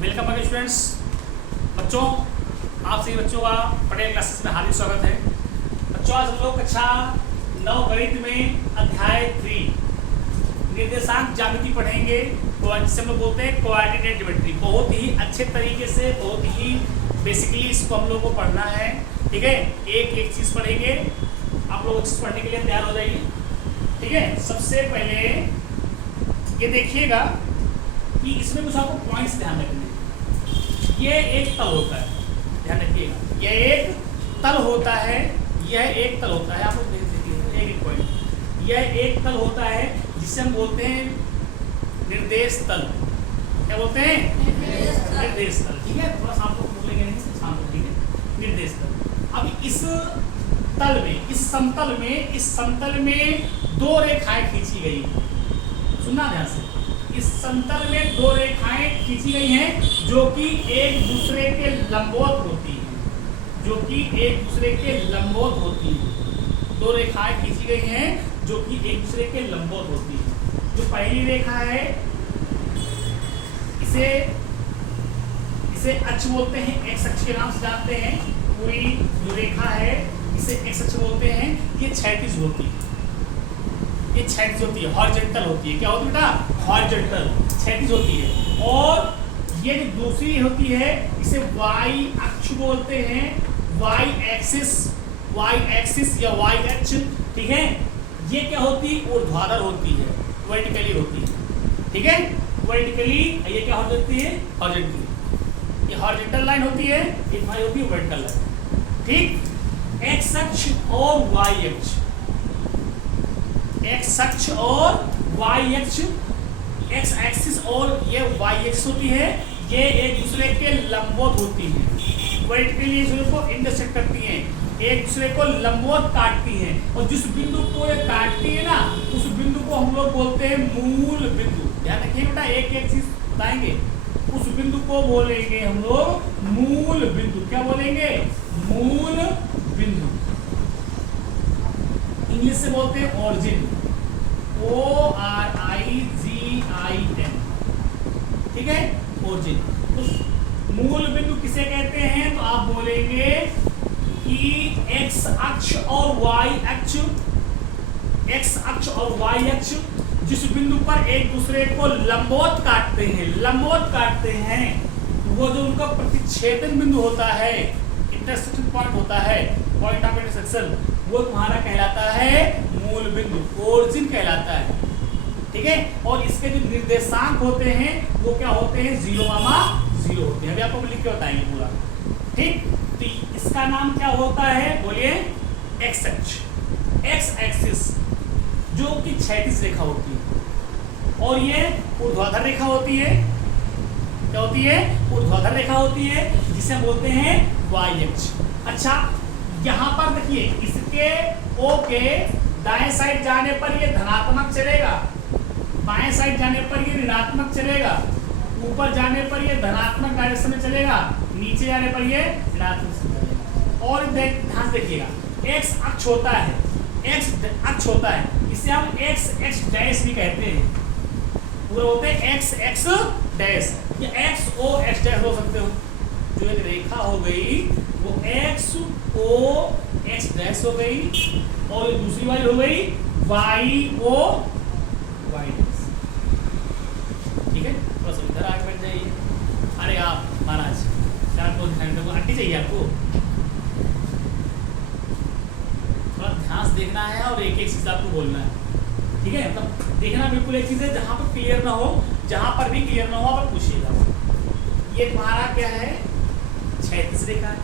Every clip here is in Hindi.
Welcome again students. बच्चों, आप सभी बच्चों का पटेल क्लासेस में हार्दिक स्वागत है। बच्चों, आज हम लोग कक्षा 9 गणित में अध्याय 3 निर्देशांक ज्यामिति पढ़ेंगे। जिसे हम लोग बोलते हैं कोऑर्डिनेट ज्योमेट्री। बहुत ही अच्छे तरीके से, बहुत ही बेसिकली इसको हम लोग को पढ़ना है। ठीक है, एक एक चीज पढ़ेंगे। आप लोग चीज पढ़ने के लिए तैयार हो जाइए। ठीक है, सबसे पहले ये देखिएगा कि इसमें कुछ आपको पॉइंट्स ध्यान रखने। ये एक तल होता है, ध्यान रखिएगा। यह एक तल होता है, यह एक तल होता है। आप लोग देख लीजिए एक एक पॉइंट। यह एक तल होता है जिसे हम बोलते हैं निर्देश तल। क्या बोलते हैं? निर्देश तल। ठीक है, थोड़ा सा आप लोग बोलेंगे नहीं, शांत हो। ठीक है, निर्देश तल। अब इस तल में, इस समतल में दो रेखाएं खींची गई। सुनना ध्यान से। इस समतल में दो रेखाएं खींची गई हैं जो कि एक दूसरे के लंबवत होती हैं, जो कि एक दूसरे के लंबवत होती हैं। दो रेखाएं खींची गई हैं जो कि एक दूसरे के लंबवत होती हैं। जो पहली रेखा है इसे अक्ष बोलते हैं, एक्स अक्ष के नाम से जानते हैं। पूरी जो रेखा है इसे एक्स अक्ष बोलते हैं। ये क्षैतिज होती है, ये क्षैतिज होती है, हॉरिजॉन्टल होती है। क्या होती है बेटा? हॉरिजॉन्टल, क्षैतिज होती है। और ये जो दूसरी होती है इसे वाई अक्ष बोलते हैं, वाई एक्सिस या वाई अक्ष। ठीक है, ये क्या होती है? ऊर्ध्वाधर होती है, वर्टिकली होती है। ठीक है, वर्टिकली। ये क्या होती है? हॉरिजॉन्टली। ये हॉरिजॉन्टल लाइन होती है, ये हमारी होती है वर्टिकल लाइन। ठीक, एक्स अक्ष और वाई अक्ष, एक्स अक्ष और वाई अक्ष, एक्स एक्सिस और ये वाई एक्सिस होती है। ये एक दूसरे के लंबवत होती है, वर्टिकली एक दूसरे को इंटरसेक्ट करती हैं, एक दूसरे को लंबवत काटती हैं। और जिस बिंदु को ये काटती है ना, उस बिंदु को हम लोग बोलते हैं मूल बिंदु। ध्यान रखिए बेटा, एक एक चीज बताएंगे। उस बिंदु को बोलेंगे हम लोग मूल बिंदु। क्या बोलेंगे? मूल बिंदु। इंग्लिश से बोलते हैं ऑरिजिन, ORIGIN। ठीक है, ऑरिजिन। तो मूल बिंदु किसे कहते हैं? तो आप बोलेंगे कि एक्स अक्ष और वाई अक्ष, एक्स अक्ष और वाई अक्ष जिस बिंदु पर एक दूसरे को लंबवत काटते हैं, वो जो उनका प्रतिच्छेदन बिंदु होता है, इंटरसेक्शन पॉइंट होता है, पॉइंट ऑफ इंटरसेक्शन, वो तुम्हारा कहलाता है मूल बिंदु, ओरिजिन कहलाता है। ठीक है, और इसके जो निर्देशांक होते हैं वो क्या होते हैं? 0,0 होते हैं। अभी आपको लिख के बताएंगे पूरा। ठीक, तो इसका नाम क्या होता है? बोलिए, एक्स अक्ष, एक्स एक्सिस, जो कि क्षैतिज रेखा होती है। और ये ऊर्ध्वाधर रेखा होती है। क्या होती है? ऊर्ध्वाधर रेखा होती है, जिसे हम बोलते हैं वाई अक्ष। अच्छा, यहाँ पर देखिए, इसके O के दाएं साइड जाने पर ये धनात्मक चलेगा, बाएं साइड जाने पर ये ऋणात्मक चलेगा, ऊपर जाने पर ये धनात्मक डायरेक्शन में चलेगा, नीचे जाने पर ये ऋणात्मक चलेगा। और ध्यान देखिएगा, एक्स अक्ष होता है, एक्स अक्ष होता है, इसे हम एक्स एक्स डैश भी कहते हैं। पूरा होते हैं एक्स एक्स डैश या एक्स ओ एक्स डैश हो सकते हो। जो एक रेखा हो गई वो एक्स ओ एक्स डैश हो गई, और दूसरी वाली हो गई वाई ओ वाई डैश। ठीक है, बस इधर आगे बैठ जाइए। अरे आप महाराज, चार को दिखाने को आंटी चाहिए आपको, थोड़ा ध्यान से देखना है और एक एक चीज आपको बोलना है। ठीक है, मतलब देखना बिल्कुल एक चीज है, जहां पर क्लियर ना हो, जहां पर भी क्लियर ना हो आप पूछिएगा। ये तुम्हारा क्या है? क्षैतिज रेखा है,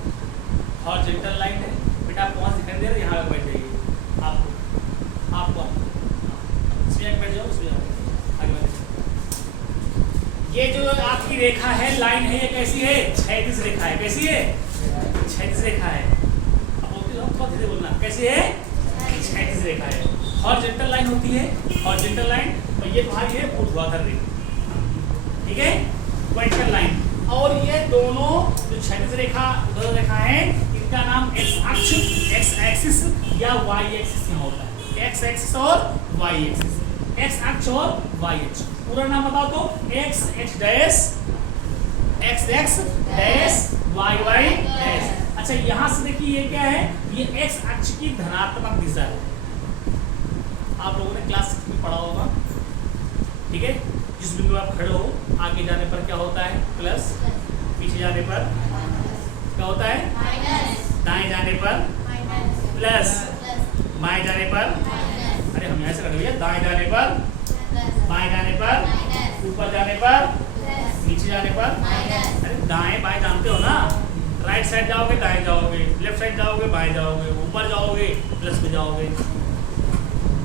हॉरिजॉन्टल लाइन है। बेटा आप वहां दिखाई दे रहे, यहाँ बैठ जाइए। आपको इसमें आगे बैठ जाओ, उसमें आगे बैठ जाओ। ये जो आपकी रेखा है, लाइन है, ये कैसी है? क्षैतिज रेखा है। कैसी है? क्षैतिज रेखा है। अब बोलते हो बहुत धीरे बोलना। कैसी है? क्षैतिज रेखा है। हॉरिजॉन्टल लाइन होती है, हॉरिजॉन्टल लाइन। और ये तुम्हारी है ऊर्ध्वाधर रेखा। ठीक है, वर्टिकल लाइन। और ये दोनों जो क्षैतिज रेखा, ऊर्ध्वाधर रेखा है, इनका नाम एक्स अक्ष, एक्स एक्सिस या वाई एक्सिस यहाँ होता है। एक्स एक्सिस और वाई एक्सिस, एक्स अक्ष और वाई अक्ष। पूरा नाम बताओ तो x x dash x x dash Y Y dash. अच्छा यहाँ से देखिए ये क्या है, ये एक्स अक्ष की धनात्मक दिशा है। आप लोगों ने क्लास 6 में पढ़ा होगा, ठीक है। जिस बिंदु आप खड़े हो, आगे जाने पर क्या होता है प्लस, पीछे जाने पर क्या होता है माइनस, दाएं जाने पर प्लस, बाएं जाने पर, अरे हम यहाँ से कर लिया, दाएं जाने पर, बाएं जाने पर, ऊपर जाने पर, नीचे जाने पर, अरे दाएं बाएं जानते हो ना, राइट साइड जाओगे दाएं जाओगे, लेफ्ट साइड जाओगे बाएं जाओगे, ऊपर जाओगे प्लस में जाओगे,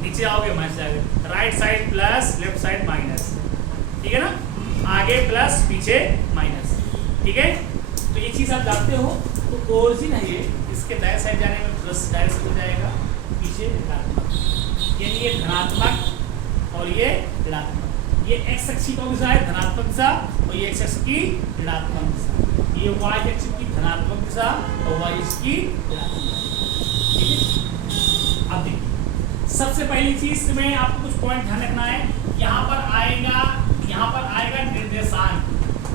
नीचे आओगे माइनस जाओगे, right side plus, left side minus, ठीक है ना, आगे प्लस पीछे माइनस, ठीक है। तो ये चीज आप जानते हो। तो ओरिजिन है ये, इसके दाएं साइड जाने में प्लस डायरेक्शन हो जाएगा, पीछे ऋणात्मक, यानी ये धनात्मक और ये ऋणात्मक। ये एक्स अक्ष की दिशा है धनात्मक दिशा, और ये एक्स अक्ष की ऋणात्मक दिशा। ये वाई अक्ष की धनात्मक दिशा और वाई अक्ष की ऋणात्मक, ठीक है। अब देखिए सबसे पहली चीज में आपको कुछ पॉइंट ध्यान रखना है। यहाँ पर आएगा निर्देशांक।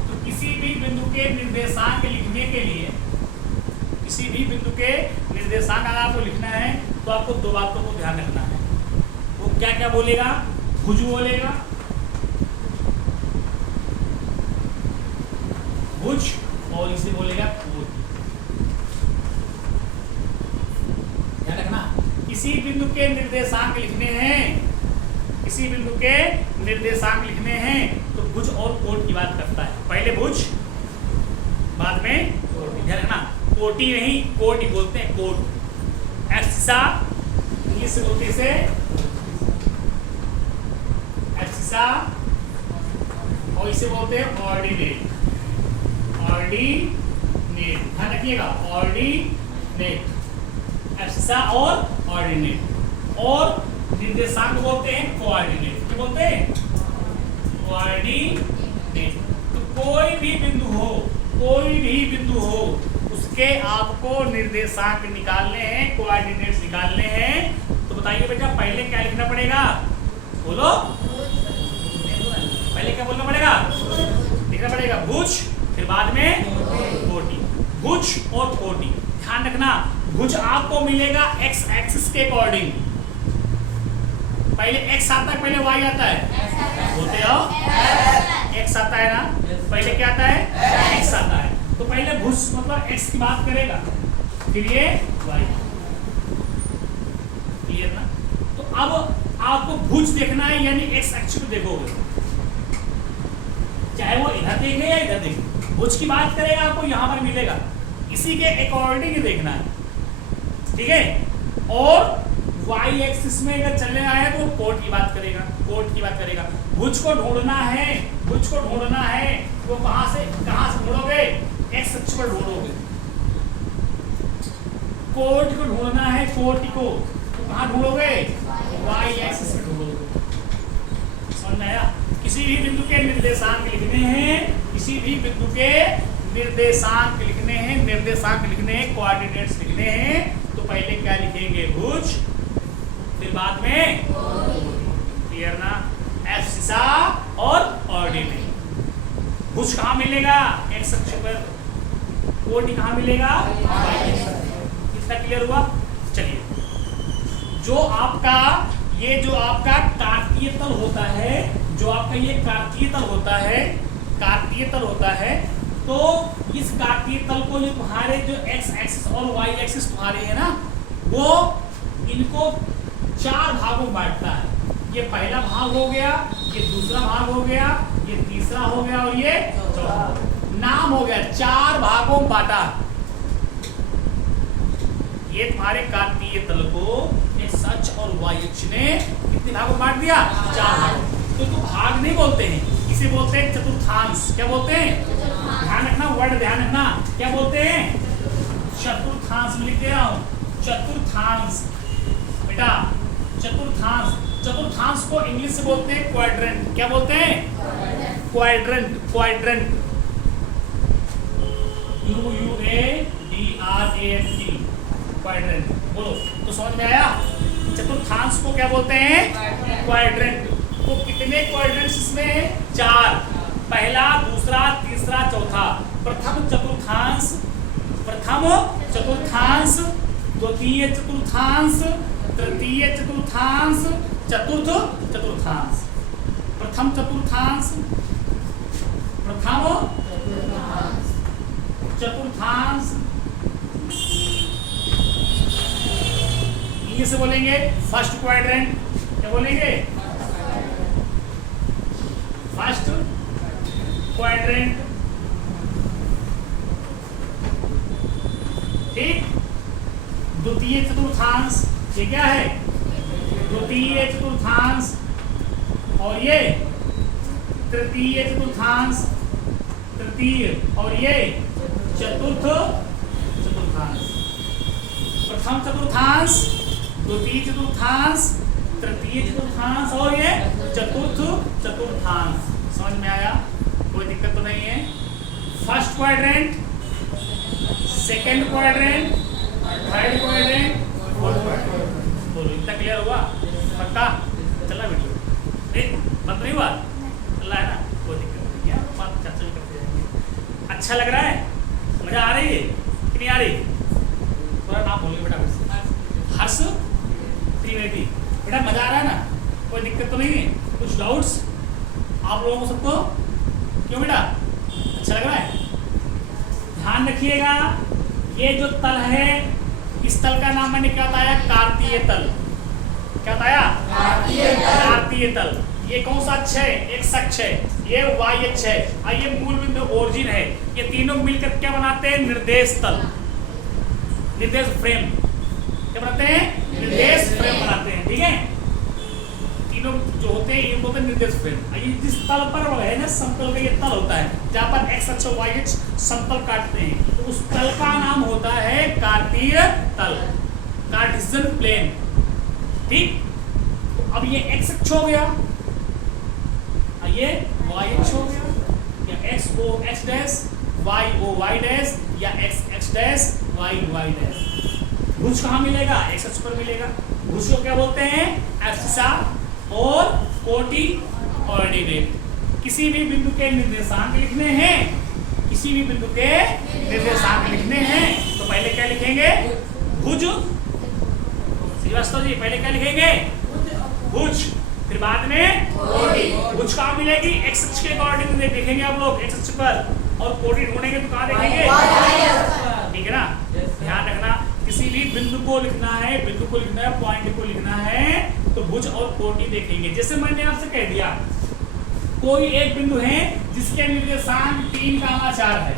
तो किसी भी बिंदु के निर्देशांक लिखने के लिए, किसी भी बिंदु के निर्देशांक अगर आपको लिखना है तो आपको दो बातों को ध्यान रखना है। वो क्या क्या बोलेगा, भुज बोलेगा, भुज, और इसे बोलेगा कोटि। ध्यान रखना, किसी बिंदु के निर्देशांक लिखने हैं, किसी बिंदु के निर्देशांक लिखने हैं तो भुज और कोट की बात करता है। पहले भुज बाद में कोटि। ध्यान रखना, कोटि नहीं कोटि बोलते हैं, कोट। एक्स दिशा इंग्लिश से बोलते से एक्स दिशा, और इसे बोलते हैं ऑर्डिनेट, ऑर्डिनेट, ध्यान रखिएगा, ऑर्डिनेट, एक्स दिशा और ऑर्डिनेट। और निर्देशांक बोलते हैं कोऑर्डिनेट। क्या बोलते हैं? कोऑर्डिनेट। तो कोई भी बिंदु हो उसके आपको निर्देशांक निकालने हैं, कोऑर्डिनेट्स निकालने हैं। तो बताइए बेटा पहले क्या लिखना पड़ेगा, बोलो, पहले क्या बोलना पड़ेगा, लिखना पड़ेगा भुज, फिर बाद में कोटि। भुज और कोटि, ध्यान रखना, भुज आपको मिलेगा एक्स एक्सिस के अकॉर्डिंग। पहले एक्स आता है, पहले वाई आता है, बोलते हो एक्स आता है ना, पहले क्या आता है, एक्स आता है। तो पहले भुज मतलब एक्स की बात करेगा, फिर ये वाई। क्लियर ना? तो अब आपको भुज देखना है, यानी एक्स अक्ष पे देखोगे, चाहे वो इधर देखे या इधर देखे, भुज की बात करेगा आपको यहाँ पर मिलेगा, इसी के अकॉर्डिंग देखना है, ठीक है। और वाई एक्सिस में अगर चलने आया तो कोट की बात करेगा, कोट की बात करेगा। भुज को ढूंढना है, भुज को ढूंढना है, वो कहां से ढूंढोगे, एक्स अक्ष पर ढूंढोगे। कोट को ढूंढना है, कोट को तो कहां ढूंढोगे, वाई एक्सिस पे ढूंढोगे। समझ में आया? किसी भी बिंदु के निर्देशांक लिखने हैं, किसी भी बिंदु के निर्देशांक लिखने हैं, निर्देशांक लिखने हैं, कोऑर्डिनेट्स लिखने हैं, तो पहले क्या लिखेंगे, भुज, फिर बाद में क्लियर ना, एक्स दिशा और ऑर्डिनेट। भुज कहाँ मिलेगा, एक्स अक्ष पर, कोटि कहाँ मिलेगा, कितना क्लियर हुआ? चलिए, जो आपका ये जो आपका कार्तीय तल होता है, जो आपका ये कार्तीय तल होता है, कार्तीय तल होता है, तो इस कार्तीय तल को जो तुम्हारे जो एक्स एक्सिस और वाई एक्सिस तुम्हारे है ना, वो इनको चार भागों में बांटता है। ये पहला भाग हो गया, ये दूसरा भाग हो गया, ये तीसरा हो गया और ये चौथा। नाम हो गया, चार भागों में बांटा। ये तुम्हारे कार्तीय तल को एक्स अक्ष और वाई अक्ष ने कितने भागों में बांट दिया, चार भागों। तो भाग नहीं बोलते हैं, इसे बोलते हैं चतुर्थांश। क्या बोलते हैं? ध्यान रखना, वर्ड ध्यान रखना, क्या बोलते हैं, चतुर्थांश। लिख दे रहा हूं, चतुर्थांश बेटा, चतुर्थांश। चतुर्थांश को इंग्लिश से बोलते हैं क्वाड्रेंट। क्या बोलते हैं? Quadrant, quadrant, QUADRANT, quadrant. बोलो तो समझ में आया? चतुर्थांश को क्या बोलते हैं? क्वाड्रेंट। तो कितने क्वाड्रेंट्स इसमें? चार, पहला, दूसरा, तीसरा, चौथा। प्रथम चतुर्थांश, द्वितीय चतुर्थांश, तृतीय चतुर्थांश, चतुर्थ चतुर्थांश। प्रथम चतुर्थांश, प्रथम चतुर्थांश, इंग्लिश से बोलेंगे फर्स्ट क्वाड्रेंट। क्या बोलेंगे? First quadrant. ठीक। द्वितीय चतुर्थांश, ये क्या है? द्वितीय चतुर्थांश। और ये तृतीय चतुर्थांश, तृतीय। और ये चतुर्थ चतुर्थांश। प्रथम चतुर्थांश, द्वितीय चतुर्थांश, तृतीय चतुर्थांश और ये चतुर्थ चतुर्थांश। समझ में आया? कोई दिक्कत तो नहीं है? First quadrant, second quadrant, third quadrant, fourth quadrant. बोलो, इतना क्लियर हुआ? पक्का? चला वीडियो बंद नहीं हुआ? चल रहा है ना? कोई दिक्कत नहीं है, बात चर्चा भी करते जाएंगे। अच्छा लग रहा है? मजा आ रही है कि नहीं आ रही? पूरा नाम बोलिए बेटा। हर्ष त्रिवेदी। बेटा मजा आ रहा है ना? कोई दिक्कत तो नहीं है? कुछ डाउट्स आप लोगों को सबको? क्यों बेटा, अच्छा लग रहा है? ध्यान रखिएगा, ये जो तल है, इस तल का नाम मैंने क्या बताया? कार्तीय तल। क्या बताया? कार्तीय तल। ये कौन सा अक्ष है? एक्स अक्ष है, ये वाई अक्ष है, और ये मूल बिंदु ओरिजिन है। ये तीनों मिलकर क्या बनाते हैं? निर्देश तल, निर्देश फ्रेम। क्या बनाते हैं? निर्देश फ्रेम बनाते हैं। ठीक है, तीनों जो होते हैं ये होते हैं निर्देश फ्रेम। ये जिस तल पर है ना, समतल का ये तल होता है, जहाँ पर एक्स अक्ष वाई अक्ष समतल काटते हैं, तो उस तल का नाम होता है कार्तीय तल, कार्टेशियन प्लेन। ठीक। तो अब ये एक्स अक्ष हो गया, ये वाई अक्ष हो गया, या X O X dash, Y O Y dash, या X x dash, Y Y dash. भुज कहाँ मिलेगा? एक्स अक्ष पर मिलेगा। भुज को क्या बोलते हैं? एब्सिसा और कोटि ऑर्डिनेट। किसी भी बिंदु के निर्देशांक लिखने हैं, किसी भी बिंदु के निर्देशांक लिखने हैं, तो पहले क्या लिखेंगे? भुज। श्रीवास्तव जी, पहले क्या लिखेंगे? भुज, फिर बाद में कोटि। भुज कहाँ मिलेगी? एक्स अक्ष के अकॉर्डिंग देखेंगे आप लोग, एक्स अक्ष पर। और कोटि ढूंढेंगे तो कहाँ देखेंगे? ठीक है ना? ध्यान रखना, किसी भी बिंदु को लिखना है, बिंदु को लिखना है, पॉइंट को लिखना है, तो भुज और कोटि देखेंगे। जैसे मैंने आपसे कह दिया, कोई एक बिंदु है जिसके निर्देशांक 3,4 है,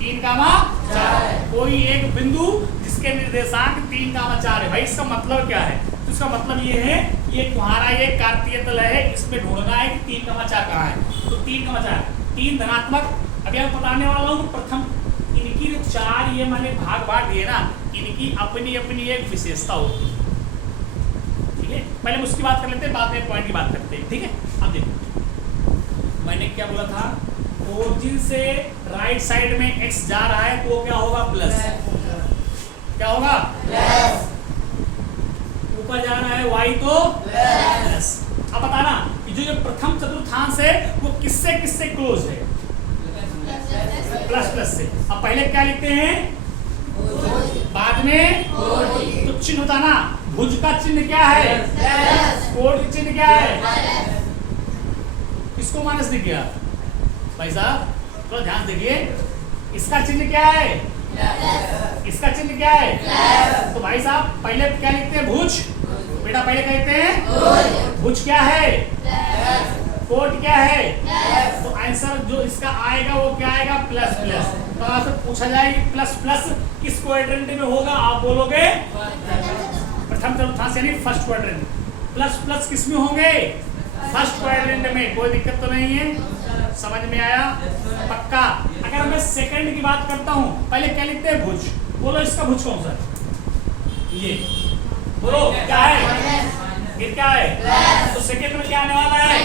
3,4 है। कोई एक बिंदु जिसके निर्देशांक 3,4 है। भाई इसका मतलब क्या है? तो इसका मतलब ये है, ये तुम्हारा ये कार्तीय तल है, इसमें ढूंढना है कि 3,4 कहाँ है। तो 3,4, 3 धनात्मक। अभी आप बताने वाला हूँ प्रथम, इनकी जो 4 ये मैंने भाग दिए ना, इनकी अपनी अपनी एक विशेषता होती है। ठीक है, पहले उसकी बात कर लेते हैं, बाद में पॉइंट की बात करते हैं। ठीक है, अब देखो मैंने क्या बोला था, ओरिजिन से राइट साइड में एक्स जा रहा है तो क्या होगा? प्लस। क्या होगा? प्लस। ऊपर जा रहा है वाई तो प्लस। अब बताना कि जो प्रथम चतुर्थांश है वो किससे किससे क्लोज है? प्लस प्लस से। अब पहले क्या लिखते हैं? बाद में तो चिन्ह होता ना, भुज का चिन्ह क्या है? कोटि चिन्ह क्या है? किसको माइनस दिख गया? भाई साहब थोड़ा ध्यान देखिए, इसका चिन्ह क्या है? इसका चिन्ह क्या है? तो भाई साहब पहले क्या लिखते हैं? भुज। बेटा पहले क्या लिखते हैं? भुज क्या है? कोट क्या है? तो आंसर जो इसका आएगा वो क्या आएगा? Plus plus. तो आपसे पूछा जाए प्लस प्लस किस क्वाड्रेंट में होगा? आप बोलोगे प्रथम चतुर्थांश यानी फर्स्ट क्वाड्रेंट। प्लस प्लस किस में होंगे? फर्स्ट क्वाड्रेंट में। कोई दिक्कत तो नहीं है? समझ में आया? पक्का। अगर मैं सेकंड की बात करता हूँ, पहले क्या लिखते हैं? भुज। बोलो इसका भुज कौन सा है? ये बोलो क्या है? ये क्या है? तो सेकंड में क्या आने वाला है?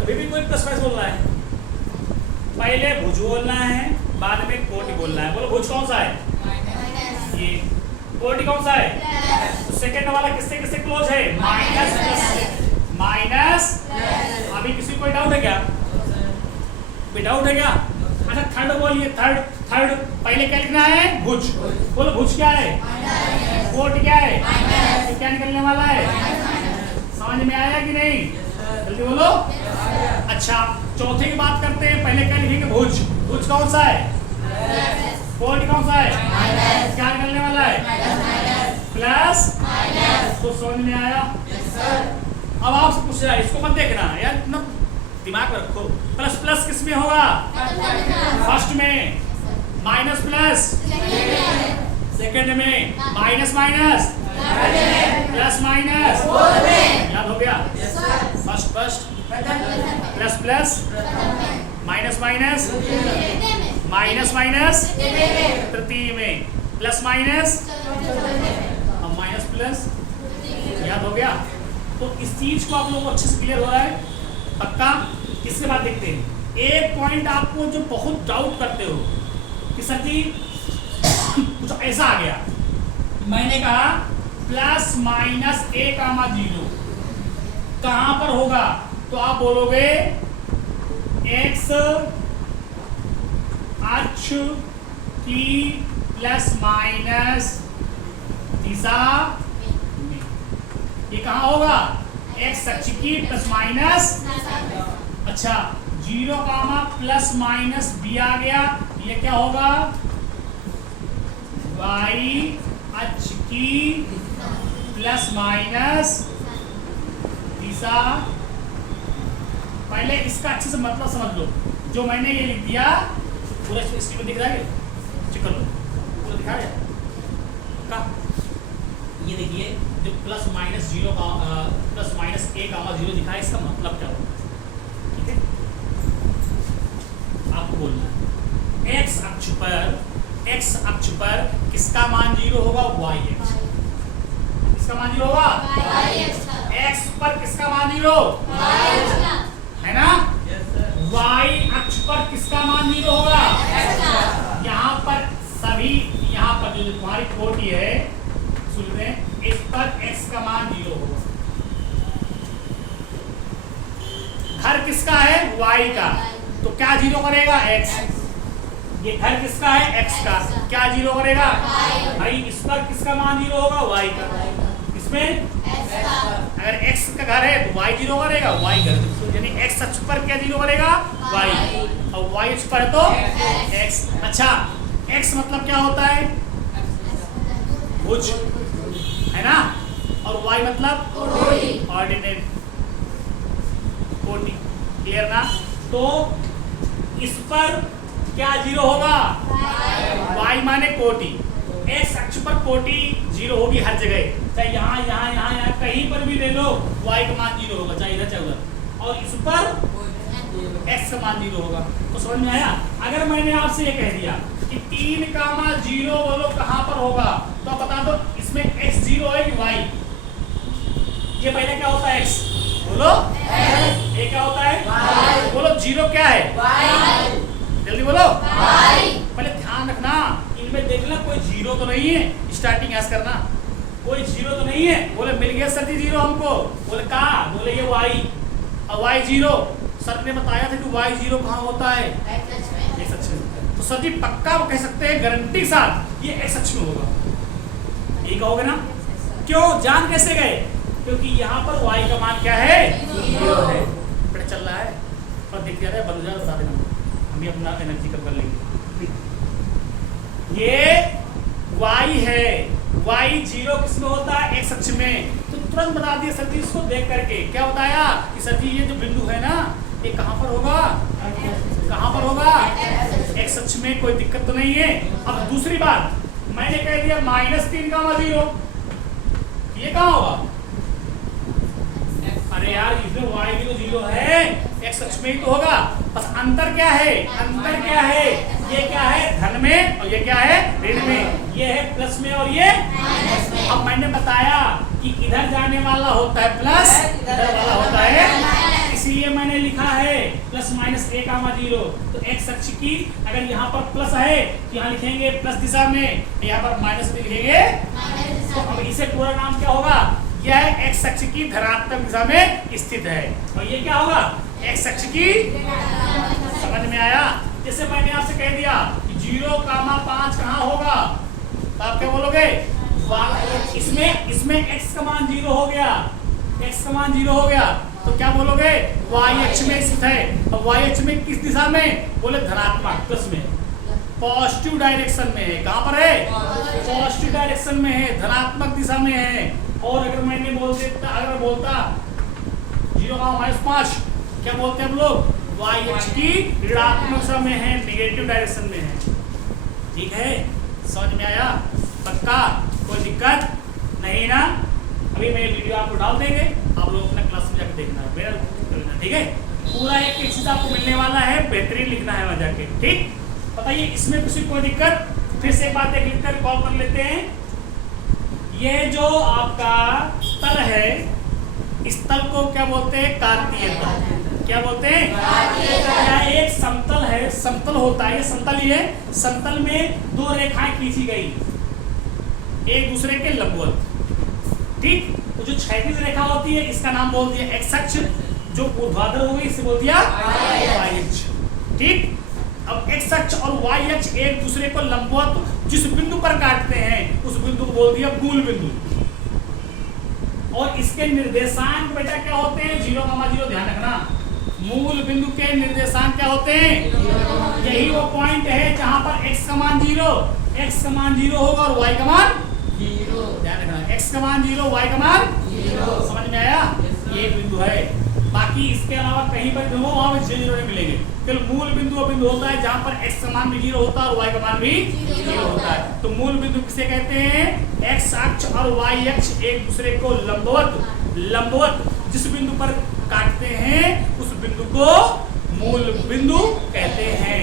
अभी भी कोई प्लस प्लस बोल रहा है? पहले भुज बोलना है, बाद में कोटि बोलना है। बोलो भुज कौन सा है? ये। कोटि कौन सा है? तो सेकंड वाला किससे किससे क्लोज है? माइनस प्लस से। माइनस। अभी किसी कोई डाउट है क्या? कोई डाउट है क्या? अच्छा थर्ड बोलिए, थर्ड थर्ड पहले क्या लिखना है? भुज। बोलो भुज क्या है? कोट क्या है? तो क्या निकलने वाला है? समझ में आया कि नहीं? जल्दी बोलो। अच्छा चौथे की बात करते हैं, पहले क्या लिखेंगे? भुज। भुज कौन सा है? कोट कौन सा है? क्या निकलने वाला है? प्लस। तो समझ में आया? अब आपसे पूछ रहा है, इसको मत देखना यार, इतना दिमाग में रखो। प्लस प्लस किस में होगा? फर्स्ट में। माइनस प्लस सेकंड में। माइनस माइनस प्लस माइनस याद हो गया? First first plus plus minus minus minus minus तृतीय में प्लस माइनस माइनस प्लस याद हो गया? तो इस चीज को आप लोगों को अच्छे से क्लियर हो रहा है? पक्का? इसके बाद देखते हैं एक पॉइंट आपको जो बहुत डाउट करते हो कि सर जी कुछ ऐसा आ गया, मैंने कहा प्लस माइनस ए कामा 0 कहां पर होगा? तो आप बोलोगे एक्स अक्ष की प्लस माइनस दिशा में। ये कहां होगा? एक्स अक्ष की प्लस माइनस। अच्छा 0 कामा प्लस माइनस बी आ गया, ये क्या होगा? वाई अक्ष की प्लस माइनस दिशा। पहले इसका अच्छे से मतलब समझ लो, जो मैंने ये लिख दिया पूरा स्क्रीन में दिख रहा है, चेक कर लो पूरा दिखा है का? ये देखिए जो प्लस माइनस 0 का प्लस माइनस ए कामा 0 दिखा है, इसका मतलब क्या होगा? ठीक है, आपको बोलना है एक्स अक्ष पर किसका मान 0 होगा? वाई अक्ष। किसका मान 0 होगा? एक्स पर किसका मान 0 है ना? वाई अक्ष पर किसका मान 0 होगा? यहाँ पर सभी, यहाँ पर जो तुम्हारी कोटि है सुन रहे, इस पर एक्स का मान 0 होगा। घर किसका है? वाई का, तो क्या 0 करेगा? एक्स। ये घर किसका है? एक्स का, क्या 0 करेगा? भाई इस पर किसका मान 0 होगा? वाई का। इसमें अगर एक्स का घर है तो वाई 0 करेगा, वाई घर, यानी एक्स अक्ष पर क्या 0 करेगा? वाई, और वाई अक्ष पर तो एक्स। अच्छा एक्स मतलब क्या होता है? भुज है ना, और वाई मतलब ऑर्डिनेट कोटि। क्लियर ना? तो इस पर क्या 0 होगा? वाई माने कोटि। एक्स अक्ष पर कोटि 0 होगी हर जगह, चाहे यहाँ यहाँ यहाँ यहाँ कहीं पर भी ले लो, वाई का मान 0 होगा, चाहे इधर चाहे उधर, और इस पर एक्स का मान 0 होगा। तो समझ में आया? अगर मैंने आपसे ये कह दिया कि 3 कामा 0 बोलो कहां पर होगा, तो बता दो इसमें x 0 है कि y? ये पहले क्या होता है? x। बोलो ये क्या होता है? y। बोलो 0 क्या है? y। जल्दी बोलो y। पहले ध्यान रखना, इनमें देखना कोई 0 तो नहीं है, स्टार्टिंग ऐसा करना, कोई 0 तो नहीं है। बोले मिल गया सर जी 0 हमको, बोले कहा? बोले ये y, और y 0 सर ने बताया था कि y 0 कहाँ होता है? एक्स अक्ष में। तो सर जी पक्का कह सकते हैं गारंटी के साथ ये एक्स अक्ष में होगा, ये कहोगे ना? क्यों? जान कैसे गए? क्योंकि यहाँ पर y का मान क्या है? 0 है। पता चल रहा है? और दिख रहा है, बदल जाता है, हम भी अपना एनर्जी कम कर लेंगे। ये y है, y 0 किसमें होता है? एक्स अक्ष में। तो तुरंत बता दिया सर जी इसको देख करके, क्या बताया कि सर जी ये जो बिंदु है ना, ये कहां पर होगा? कहां पर होगा? एक्स अक्ष में। कोई दिक्कत तो नहीं है। अब दूसरी बात, मैंने कह दिया -3 कामा 0, ये कहां होगा? अरे यार इसमें y भी तो 0 है, एक्स अक्ष में ही तो होगा, बस अंतर क्या है? अंतर क्या है? ये क्या है? धन में, और ये क्या है? ऋण में। ये है प्लस में और ये माइनस में। अब मैंने बताया कि इधर जाने वाला होता है प्लस, इधर वाला होता है, इसलिए मैंने लिखा है प्लस माइनस ए कामा 0। तो एक्स अक्ष की अगर यहाँ पर प्लस है तो यहाँ लिखेंगे प्लस दिशा में, यहाँ पर माइनस में लिखेंगे। तो अब इसे पूरा नाम क्या होगा? यह एक्स अक्ष की धनात्मक दिशा में स्थित है, और ये क्या होगा? एक्स अक्ष की। समझ में आया? जैसे मैंने आपसे कह दिया कि 0,5 कहाँ होगा, तो आप क्या बोलोगे, इसमें x का मान 0 हो गया, x का मान 0 हो गया, तो क्या बोलोगे, y अक्ष में स्थित है। अब y अक्ष में किस दिशा में, बोले धनात्मक, प्लस में, पॉजिटिव डायरेक्शन में है। कहां पर है, पॉजिटिव डायरेक्शन में है, धनात्मक दिशा में है। और अगर मैंने अगर बोलता 0,-5, क्या बोलते हैं हम लोग, y अक्ष की ऋणात्मक दिशा में है, नेगेटिव डायरेक्शन में है। ठीक है, समझ में आया, पक्का, कोई दिक्कत नहीं ना। अभी मैं वीडियो आपको डाल देंगे, आप लोग अपना क्लास में जाकर देखना है, मेरा करना, ठीक है। पूरा एक चीज आपको मिलने वाला है, बेहतरीन लिखना है वहां जाके, ठीक। बताइए इसमें किसी कोई दिक्कत, फिर से एक बात देख लेते हैं, कॉल कर लेते हैं। ये जो आपका तल है, इस तल को क्या बोलते हैं, कार्तीय तल। क्या बोलते हैं, क्या एक समतल है, समतल होता है, ये समतल ही है, समतल में दो रेखाएं खींची गई एक दूसरे के लंबवत, ठीक। तो जो क्षैतिज रेखा होती है इसका नाम बोल दिया एक्स अक्ष, जो ऊर्ध्वाधर हो गई इसे बोल दिया वाई अक्ष, ठीक। अब एक्स अक्ष और वाई अक्ष एक दूसरे को लंबवत जिस बिंदु पर काटते हैं उस बिंदु को बोल दिया मूल बिंदु। और इसके निर्देशांक बेटा क्या होते हैं, 0,0, ध्यान रखना। मूल बिंदु के निर्देशांक क्या होते हैं, यही वो पॉइंट है जहां पर x का मान 0 होगा और y का मान 0, ध्यान रखना, x का मान 0, y का मान 0, समझ में आया, ये बिंदु है। बाकी इसके अलावा कहीं पर दोनों वहां पे 0 नहीं मिलेंगे, केवल मूल बिंदु वो बिंदु होता है जहां पर x का मान भी 0 होता है और y का मान भी 0 होता है। तो मूल बिंदु किसे कहते हैं, x अक्ष और y अक्ष एक दूसरे को लंबवत जिस बिंदु पर काटते हैं उस बिंदु को मूल बिंदु कहते हैं,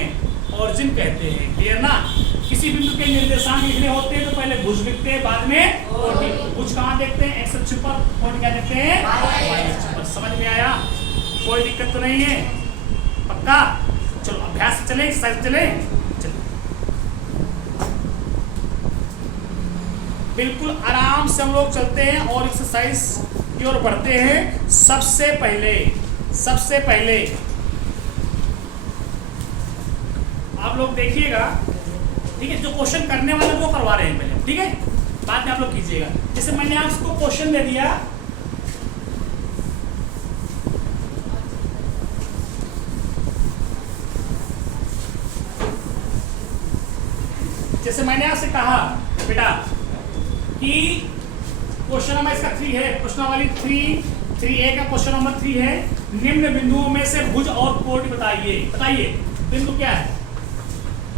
ऑरिजिन कहते हैं। क्लियर ना। किसी बिंदु के निर्देशांक लिखने होते हैं तो पहले भुज लिखते हैं, बाद में कोटि। भुज कहाँ देखते हैं, एक्स अक्ष पर, कोटि क्या देखते हैं, वाई अक्ष पर। समझ में आया, कोई दिक्कत तो नहीं है, पक्का। चलो अभ्यास चले, एक्सरसाइज चले, बिल्कुल आराम से हम लोग चलते हैं और एक्सरसाइज की ओर बढ़ते हैं। सबसे पहले आप लोग देखिएगा, ठीक है, जो क्वेश्चन करने वाले वो करवा रहे हैं पहले, ठीक है, बाद में आप लोग कीजिएगा। जैसे मैंने आपको क्वेश्चन दे दिया, जैसे मैंने आपसे कहा बेटा कि क्वेश्चन नंबर इसका 3 है, प्रश्नावली 3A का क्वेश्चन नंबर 3 है। निम्न बिंदुओं में से भुज और कोटि बताइए। बिंदु क्या है,